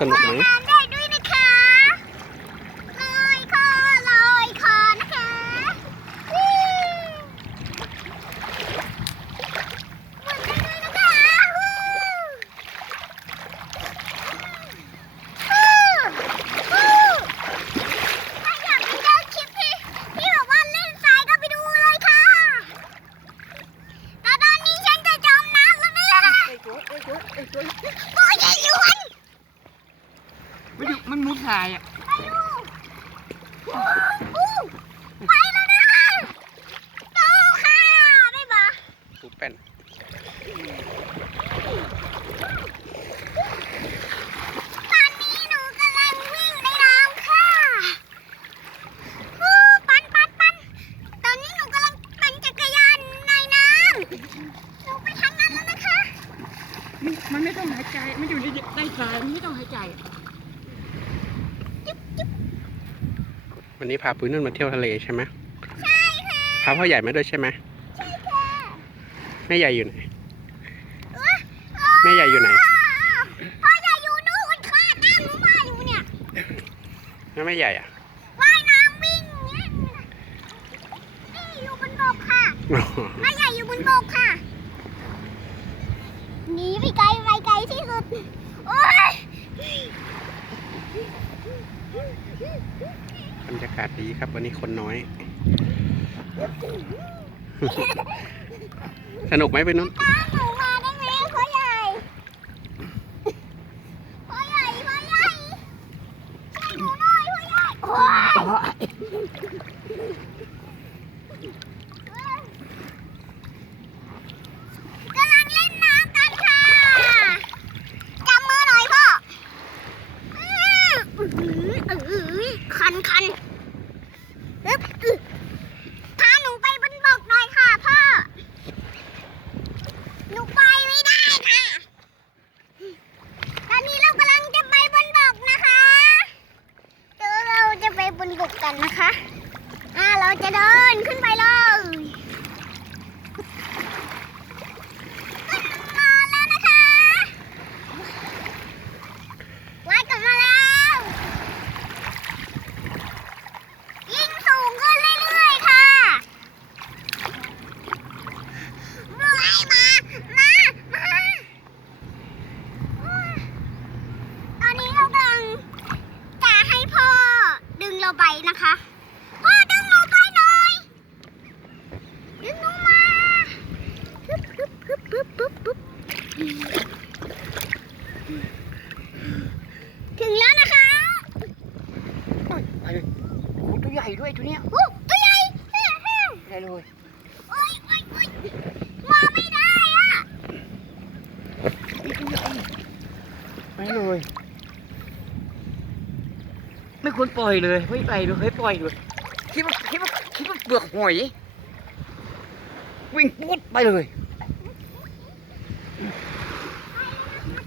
สนุกไหมว่ายน้ำได้ด้วยนะคะลอยคอลอยคอนะคะวู้หมุนได้ด้วยนะคะวู้วู้วู้ถ้าอยากไปดูคลิปที่ที่แบบว่าเล่น มันอยู่มันมุดหายอะไปดูอู้ไปแล้วนะโตค่ะบ๊ายบายปูเป็นตอนนี้หนูกำลังวิ่งในน้ำค่ะอู้ปันปันปันตอนนี้หนูกำลังปั่นจักรยานในน้ำหนูไปทางนั้นแล้วนะคะ มันมันไม่ต้องหายใจ มันอยู่ในใต้ทรายมันไม่ต้องหายใจอะ วันนี้พาปุ้ยนุ่นมาเที่ยวทะเลใช่ไหมใช่ค่ะพาพ่อใหญ่มาด้วยใช่ไหมใช่ค่ะแม่ใหญ่อยู่ไหนอุ๊ยแม่ใหญ่อยู่ไหนพ่อจะอยู่นู่นค่ะน้ำหนูมาอยู่เนี่ยแล้วแม่ใหญ่อะว่ายน้ำวิ่งเนี่ยนี่อยู่บนบกค่ะแม่ใหญ่อยู่บนบกค่ะหนีไปไกลไปไกลที่สุดโอ๊ยบ รรยากาศดีครับ วันนี้คนน้อย สนุกไหมไปนุ่นตามหนูมาได้ไหมพ่อใหญ่พ่อใหญ่พ่อใหญ่ช่วยหนูหน่อยพ่อใหญ่โอ๊ยกำลังเล่นน้ำกันค่ะจับมือหน่อยพ่ออื้ออื้ออื้อคันคันอึ๊บอึ๊บพาหนูไปบนบกหน่อยค่ะพ่อ หนูไปไม่ได้ค่ะ ตอนนี้เรากำลังจะไปบนบกนะคะ เดี๋ยวเราจะไปบนบกกันนะคะ อ่า เราจะเดินขึ้นไปเลยขึ้นมาแล้วนะคะว่ายกลับมาแล้ว ยิ่งสูงขึ้นเรื่อยๆค่ะ มา มา มา มา ตอนนี้เรากำลังจะให้พ่อดึง เราไปนะคะพ่อดึงเราไปหน่อยดึงหนูมาปึ๊บปึ๊บปึ๊บปึ๊บปึ๊บปึ๊บถึงแล้วนะคะไปเลยโอ้ตัวใหญ่ด้วยตัวเนี้ยอู้ตัวใหญ่ได้เลยโอ๊ยโอ๊ยโอ๊ยมาไม่ได้อะนี่ตัวใหญ่ไปเลย ไม่ควรปล่อยเลยเฮ้ยไปเลยเฮ้ยปล่อยเลยคิดว่าคิดว่าคิดว่าเปลือกหอยวิ่งปุ๊ดไปเลย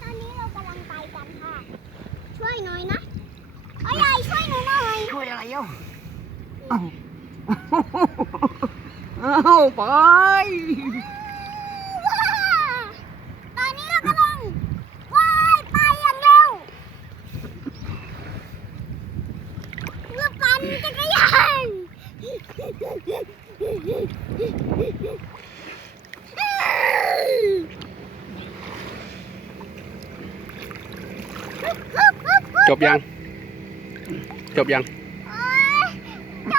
ตอนนี้เรากำลังไปกันค่ะ ช่วยหน่อยนะพ่อใหญ่ช่วยหนูหน่อยช่วยอะไรเอ้าเอ้าเอ้าไป ตอนนี้เรากำลังว่ายไปอย่างเร็วเพื่อปั่นจักรยาน จบยัง จบยังโอ๊ยจ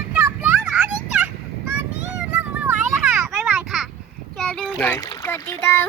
บจบแล้วตอนนี้จ้ะตอนนี้เริ่มไม่ไหวแล้วค่ะบ๊ายบายค่ะอย่าลืมไหน กดติดตาม